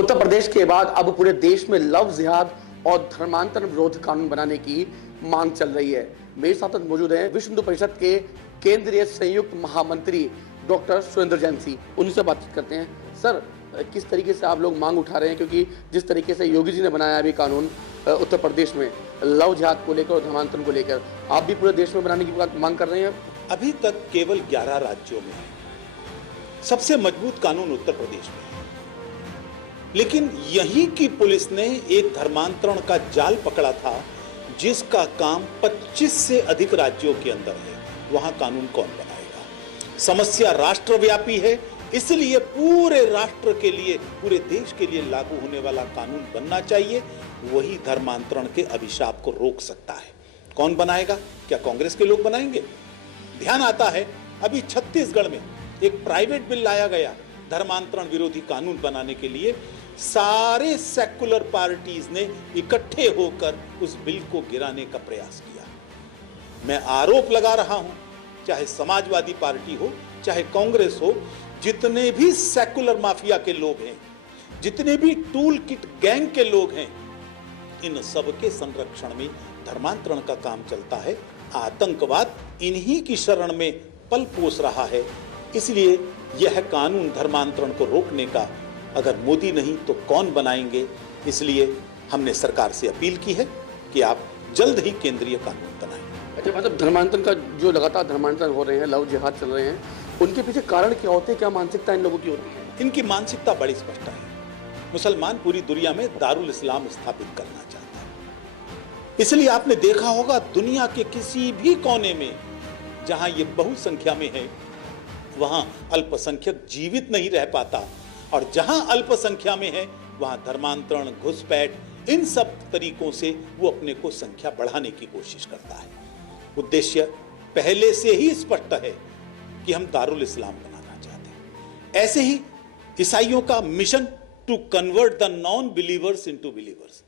उत्तर प्रदेश के बाद अब पूरे देश में लव जिहाद और धर्मांतरण विरोध कानून बनाने की मांग चल रही है। मेरे साथ मौजूद हैं विश्व हिंदू परिषद के केंद्रीय संयुक्त महामंत्री डॉक्टर सुरेंद्र जैन जी। उन्हीं से बातचीत करते हैं। सर, किस तरीके से आप लोग मांग उठा रहे हैं, क्योंकि जिस तरीके से योगी जी ने बनाया अभी कानून उत्तर प्रदेश में लव जिहाद को लेकर और धर्मांतरण को लेकर, आप भी पूरे देश में बनाने की मांग कर रहे हैं? अभी तक केवल 11 राज्यों में है। सबसे मजबूत कानून उत्तर प्रदेश में है, लेकिन यहीं की पुलिस ने एक धर्मांतरण का जाल पकड़ा था जिसका काम 25 से अधिक राज्यों के अंदर है। वहां कानून कौन बनाएगा? समस्या राष्ट्रव्यापी है, इसलिए पूरे राष्ट्र के लिए, पूरे देश के लिए लागू होने वाला कानून बनना चाहिए। वही धर्मांतरण के अभिशाप को रोक सकता है। कौन बनाएगा? क्या कांग्रेस के लोग बनाएंगे? ध्यान आता है अभी छत्तीसगढ़ में एक प्राइवेट बिल लाया गया धर्मांतरण विरोधी कानून बनाने के लिए। सारे सेक्युलर पार्टीज ने इकट्ठे होकर उस बिल को गिराने का प्रयास किया। मैं आरोप लगा रहा हूं, चाहे समाजवादी पार्टी हो, चाहे कांग्रेस हो, जितने भी सेक्युलर माफिया के लोग हैं, जितने भी टूल किट गैंग के लोग हैं, इन सब के संरक्षण में धर्मांतरण का काम चलता है। आतंकवाद इन्हीं की शरण में पल पोस रहा है। इसलिए यह कानून धर्मांतरण को रोकने का अगर मोदी नहीं तो कौन बनाएंगे। इसलिए हमने सरकार से अपील की है कि आप जल्द ही केंद्रीय कानून बनाएं। अच्छा, मतलब धर्मांतरण का जो लगातार धर्मांतरण हो रहे हैं, लव जिहाद चल रहे हैं, उनके पीछे कारण क्या होते हैं? क्या मानसिकता इन लोगों की होती है? इनकी मानसिकता बड़ी स्पष्ट है। मुसलमान पूरी दुनिया में दारुल इस्लाम स्थापित करना चाहता है। इसलिए आपने देखा होगा दुनिया के किसी भी कोने में जहां ये बहुसंख्या में है, वहां अल्पसंख्यक जीवित नहीं रह पाता, और जहां अल्पसंख्या में है वहां धर्मांतरण, घुसपैठ, इन सब तरीकों से वो अपने को संख्या बढ़ाने की कोशिश करता है। उद्देश्य पहले से ही स्पष्ट है कि हम दारुल इस्लाम बनाना चाहते हैं। ऐसे ही ईसाइयों का mission to convert the non believers into believers,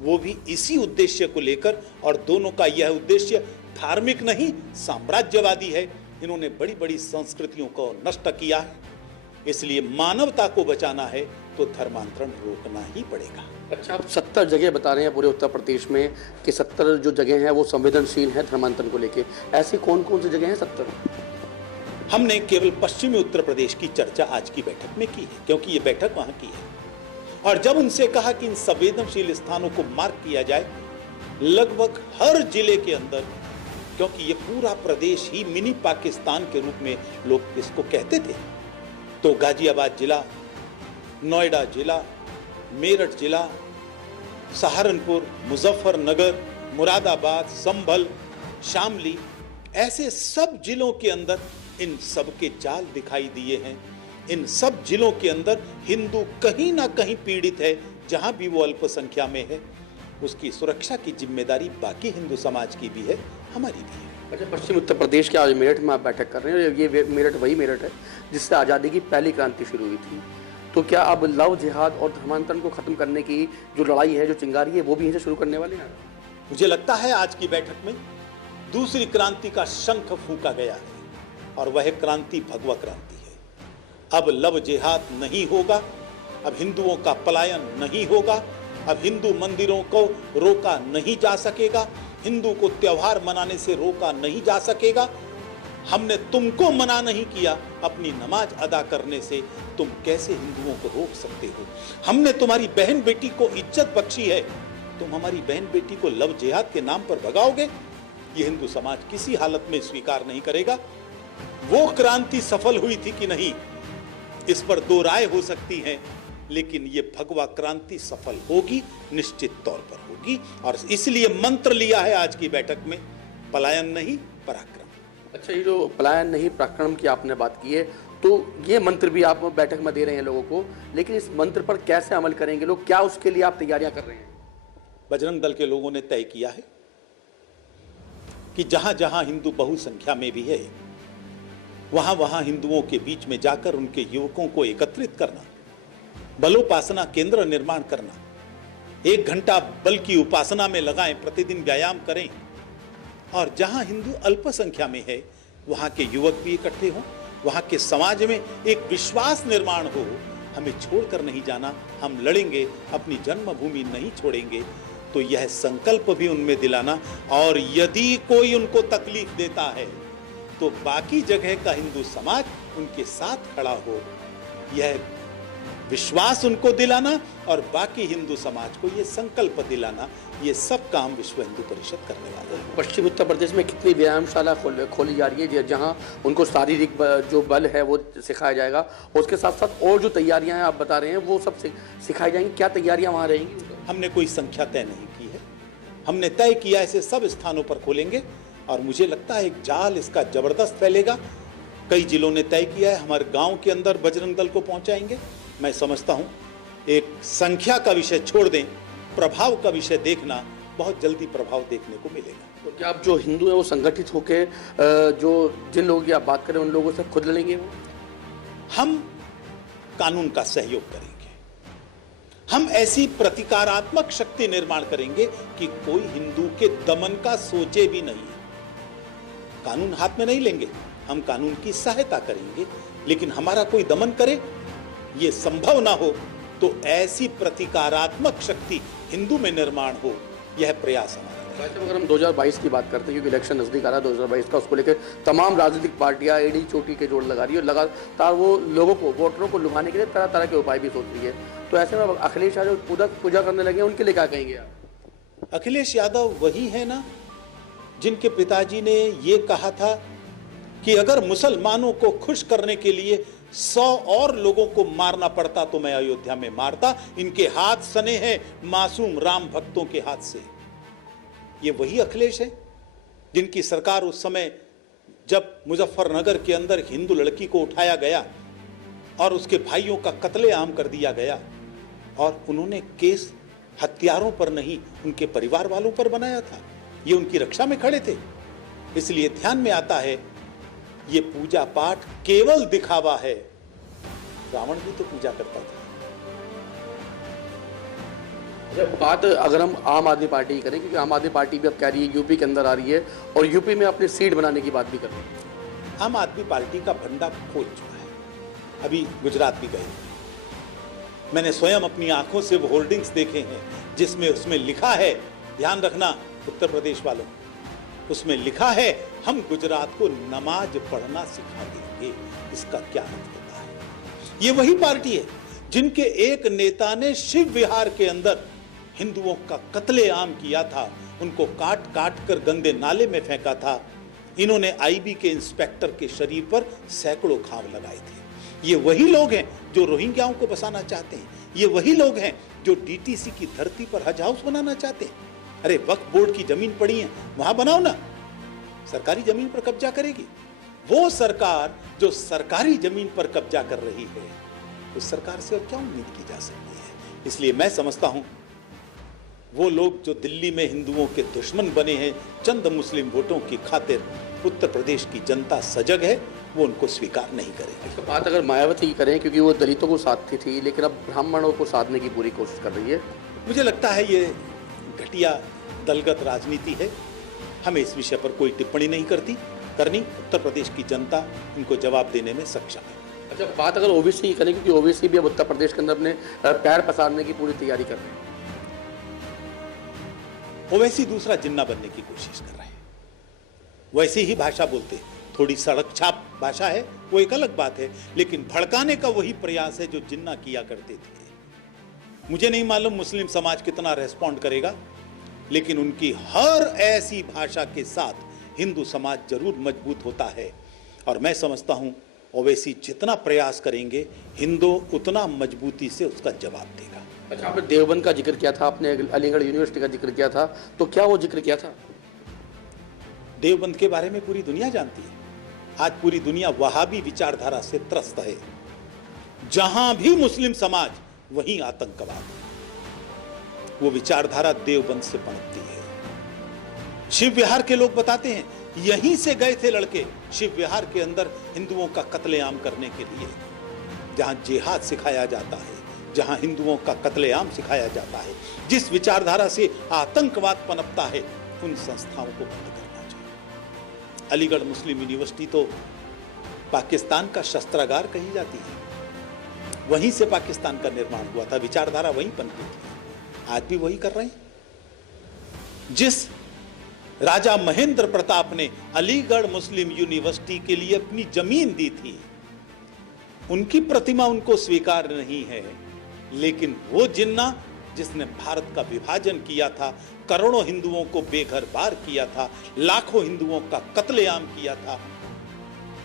वो भी इसी उद्देश्य को लेकर, और दोनों का यह उद्देश्य धार्मिक नहीं साम्राज्यवादी है। इन्होंने बड़ी बड़ी संस्कृतियों को नष्ट किया है। इसलिए मानवता को बचाना है तो धर्मांतरण रोकना ही पड़ेगा। अच्छा, आप 70 जगह बता रहे हैं पूरे उत्तर प्रदेश में कि 70 जो जगह हैं वो संवेदनशील हैं धर्मांतरण को लेके। ऐसी कौन कौन सी जगह हैं 70? हमने केवल पश्चिमी उत्तर प्रदेश की चर्चा आज की बैठक में की है, क्योंकि ये बैठक वहां की है। और जब उनसे कहा कि इन संवेदनशील स्थानों को मार्क किया जाए, लगभग हर जिले के अंदर, क्योंकि ये पूरा प्रदेश ही मिनी पाकिस्तान के रूप में लोग इसको कहते थे, तो गाजियाबाद जिला, नोएडा जिला, मेरठ जिला, सहारनपुर, मुजफ्फरनगर, मुरादाबाद, संभल, शामली, ऐसे सब जिलों के अंदर इन सब के जाल दिखाई दिए हैं। इन सब जिलों के अंदर हिंदू कहीं ना कहीं पीड़ित है। जहां भी वो अल्पसंख्या में है, उसकी सुरक्षा की जिम्मेदारी बाकी हिंदू समाज की भी है, हमारी भी है। अच्छा, पश्चिम उत्तर प्रदेश के आज मेरठ में आप बैठक कर रहे हैं। ये मेरठ वही मेरठ है जिससे आज़ादी की पहली क्रांति शुरू हुई थी। तो क्या अब लव जिहाद और धर्मांतरण को खत्म करने की जो लड़ाई है, जो चिंगारी है, वो भी यहीं से शुरू करने वाले हैं? मुझे लगता है आज की बैठक में दूसरी क्रांति का शंख फूंका गया है, और वह क्रांति भगवा क्रांति है। अब लव जिहाद नहीं होगा, अब हिंदुओं का पलायन नहीं होगा, अब हिंदू मंदिरों को रोका नहीं जा सकेगा, हिंदू को त्योहार मनाने से रोका नहीं जा सकेगा। हमने तुमको मना नहीं किया अपनी नमाज अदा करने से, तुम कैसे हिंदुओं को रोक सकते हो? हमने तुम्हारी बहन बेटी को इज्जत बख्शी है, तुम हमारी बहन बेटी को लव जिहाद के नाम पर भगाओगे? ये हिंदू समाज किसी हालत में स्वीकार नहीं करेगा। वो क्रांति सफल हुई थी कि नहीं, इस पर दो राय हो सकती हैं, लेकिन ये भगवा क्रांति सफल होगी, निश्चित तौर पर होगी। और इसलिए मंत्र लिया है आज की बैठक में, पलायन नहीं पराक्रम। अच्छा, ये जो पलायन नहीं पराक्रम की आपने बात की है, तो ये मंत्र भी आप बैठक में दे रहे हैं लोगों को, लेकिन इस मंत्र पर कैसे अमल करेंगे लोग? क्या उसके लिए आप तैयारियां कर रहे हैं? बजरंग दल के लोगों ने तय किया है कि जहां जहां हिंदू बहुसंख्या में भी है, वहां वहां हिंदुओं के बीच में जाकर उनके युवकों को एकत्रित करना, बलोपासना केंद्र निर्माण करना, 1 घंटा बल की उपासना में लगाएं, प्रतिदिन व्यायाम करें, और जहां हिंदू अल्पसंख्या में है वहां के युवक भी इकट्ठे हों, वहां के समाज में एक विश्वास निर्माण हो हमें छोड़कर नहीं जाना, हम लड़ेंगे, अपनी जन्मभूमि नहीं छोड़ेंगे। तो यह संकल्प भी उनमें दिलाना, और यदि कोई उनको तकलीफ देता है तो बाकी जगह का हिंदू समाज उनके साथ खड़ा हो, यह विश्वास उनको दिलाना और बाकी हिंदू समाज को यह संकल्प दिलाना, ये सब काम विश्व हिंदू परिषद करने वाला है। पश्चिम उत्तर प्रदेश में कितनी व्यायामशाला खोली जा रही है जहां उनको शारीरिक जो बल है वो सिखाया जाएगा, उसके साथ साथ और जो तैयारियां हैं आप बता रहे हैं वो सब सिखाई जाएंगी, क्या तैयारियां वहां रहेंगी? हमने कोई संख्या तय नहीं की है, हमने तय किया ऐसे सब स्थानों पर खोलेंगे, और मुझे लगता है एक जाल इसका जबरदस्त फैलेगा। कई जिलों ने तय किया है, हमारे गांव के अंदर बजरंग दल को पहुंचाएंगे। मैं समझता हूं एक संख्या का विषय छोड़ दें, प्रभाव का विषय देखना, बहुत जल्दी प्रभाव देखने को मिलेगा। तो क्या आप जो हिंदू है वो संगठित होकर जो जिन लोगों की आप बात करें उन लोगों से खुद लड़ेंगे? हम कानून का सहयोग करेंगे, हम ऐसी प्रतिकारात्मक शक्ति निर्माण करेंगे कि कोई हिंदू के दमन का सोचे भी नहीं। कानून हाथ में नहीं लेंगे, हम कानून की सहायता करेंगे, लेकिन हमारा कोई दमन करे ये संभव ना हो, तो ऐसी प्रतिकारात्मक शक्ति हिंदू में निर्माण हो, यह प्रयास हमारा है। अगर हम 2022 की बात करते हैं, क्योंकि इलेक्शन नजदीक आ रहा है 2022 का, उसको लेकर तमाम राजनीतिक पार्टियां एड़ी चोटी के जोड़ लगा रही है और लगातार वो लोगों को, वोटरों को लुभाने के लिए तरह तरह के उपाय भी सोच रही है। तो ऐसे में अखिलेश यादव पूजा करने लगे, उनके लिए क्या कहेंगे आप? अखिलेश यादव वही है ना जिनके पिताजी ने ये कहा था कि अगर मुसलमानों को खुश करने के लिए 100 और लोगों को मारना पड़ता तो मैं अयोध्या में मारता। इनके हाथ सने हैं मासूम राम भक्तों के हाथ से। ये वही अखिलेश है जिनकी सरकार उस समय जब मुजफ्फरनगर के अंदर हिंदू लड़की को उठाया गया और उसके भाइयों का कत्लेआम कर दिया गया, और उन्होंने केस हत्यारों पर नहीं उनके परिवार वालों पर बनाया था। ये उनकी रक्षा में खड़े थे। इसलिए ध्यान में आता है ये पूजा पाठ केवल दिखावा है। रावण भी तो पूजा करता था। बात अगर हम आम आदमी पार्टी की करें, क्योंकि आम आदमी पार्टी भी अब कह रही है यूपी के अंदर आ रही है और यूपी में अपनी सीट बनाने की बात भी कर रही है। आम आदमी पार्टी का भंडा खोल चुका है। अभी गुजरात भी गए, मैंने स्वयं अपनी आंखों से वो होर्डिंग्स देखे हैं जिसमें उसमें लिखा है, ध्यान रखना उत्तर प्रदेश वालों, उसमें लिखा है हम गुजरात को नमाज पढ़ना सिखा देंगे। इसका क्या अर्थ होता है? ये वही पार्टी है जिनके एक नेता ने शिव विहार के अंदर हिंदुओं का कत्लेआम किया था, उनको काट काट कर गंदे नाले में फेंका था। इन्होंने आईबी के इंस्पेक्टर के शरीर पर सैकड़ों घाव लगाए थे। ये वही लोग हैं जो रोहिंग्याओं को बसाना चाहते हैं। ये वही लोग हैं जो डीटीसी की धरती पर हज हाउस बनाना चाहते हैं। अरे वक्फ बोर्ड की जमीन पड़ी है, वहां बनाओ ना। सरकारी जमीन पर कब्जा करेगी वो सरकार जो सरकारी जमीन पर कब्जा कर रही है, उस सरकार से और क्या उम्मीद की जा सकती है? इसलिए मैं समझता हूं वो लोग जो दिल्ली में हिंदुओं के दुश्मन बने हैं चंद मुस्लिम वोटों की खातिर, उत्तर प्रदेश की जनता सजग है, वो उनको स्वीकार नहीं करेगी। तो बात अगर मायावती की करें, क्योंकि वो दलितों को साधती थी लेकिन अब ब्राह्मणों को साधने की पूरी कोशिश कर रही है, मुझे लगता है ये घटिया दलगत राजनीति है। हमें इस विषय पर कोई टिप्पणी नहीं करनी। उत्तर प्रदेश की जनता इनको जवाब देने में सक्षम है। अच्छा, बात अगर ओबीसी की करें, क्योंकि ओबीसी भी अब उत्तर प्रदेश के अंदर अपने पैर पसारने की पूरी तैयारी कर रहे हैं। ओवैसी दूसरा जिन्ना बनने की कोशिश कर रहे हैं, वैसी ही भाषा बोलते हैं। थोड़ी सड़क छाप भाषा है, वो एक अलग बात है, लेकिन भड़काने का वही प्रयास है जो जिन्ना किया करते थे। मुझे नहीं मालूम मुस्लिम समाज कितना रेस्पॉन्ड करेगा, लेकिन उनकी हर ऐसी भाषा के साथ हिंदू समाज जरूर मजबूत होता है। और मैं समझता हूं ओवैसी जितना प्रयास करेंगे, हिंदू उतना मजबूती से उसका जवाब देगा। अच्छा, आपने देवबंद का जिक्र किया था, आपने अलीगढ़ यूनिवर्सिटी का जिक्र किया था, तो क्या वो जिक्र किया था? देवबंद के बारे में पूरी दुनिया जानती है। आज पूरी दुनिया वहाबी विचारधारा से त्रस्त है। जहां भी मुस्लिम समाज वहीं आतंकवाद। वो विचारधारा देवबंद से पनपती है। शिव विहार के लोग बताते हैं यहीं से गए थे लड़के शिव विहार के अंदर हिंदुओं का कत्लेआम करने के लिए, जहां जिहाद सिखाया जाता है, जहां हिंदुओं का कत्लेआम सिखाया जाता है, जिस विचारधारा से आतंकवाद पनपता है, उन संस्थाओं को बंद करना चाहिए। अलीगढ़ मुस्लिम यूनिवर्सिटी तो पाकिस्तान का शस्त्रागार कही जाती है। वहीं से पाकिस्तान का निर्माण हुआ था, विचारधारा वहीं पनपी थी। आज भी वही कर रहे हैं। जिस राजा महेंद्र प्रताप ने अलीगढ़ मुस्लिम यूनिवर्सिटी के लिए अपनी जमीन दी थी, उनकी प्रतिमा उनको स्वीकार नहीं है, लेकिन वो जिन्ना जिसने भारत का विभाजन किया था, करोड़ों हिंदुओं को बेघर बार किया था, लाखों हिंदुओं का कत्लेआम किया था,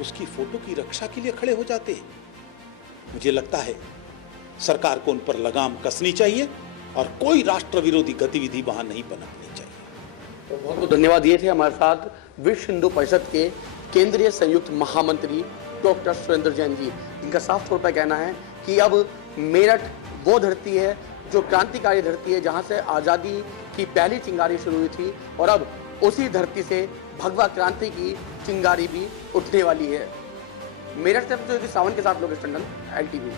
उसकी फोटो की रक्षा के लिए खड़े हो जाते हैं। मुझे लगता है सरकार को उन पर लगाम कसनी चाहिए और कोई राष्ट्र विरोधी गतिविधि वहां नहीं पनपनी चाहिए। तो बहुत बहुत धन्यवाद। ये थे हमारे साथ विश्व हिंदू परिषद के केंद्रीय संयुक्त महामंत्री डॉक्टर सुरेंद्र जैन जी, जिनका साफ तौर पर कहना है कि अब मेरठ वो धरती है जो क्रांतिकारी धरती है, जहां से आज़ादी की पहली चिंगारी शुरू हुई थी और अब उसी धरती से भगवा क्रांति की चिंगारी भी उठने वाली है। मेरठ से सावन के साथ लोकेश टंडन, LTV।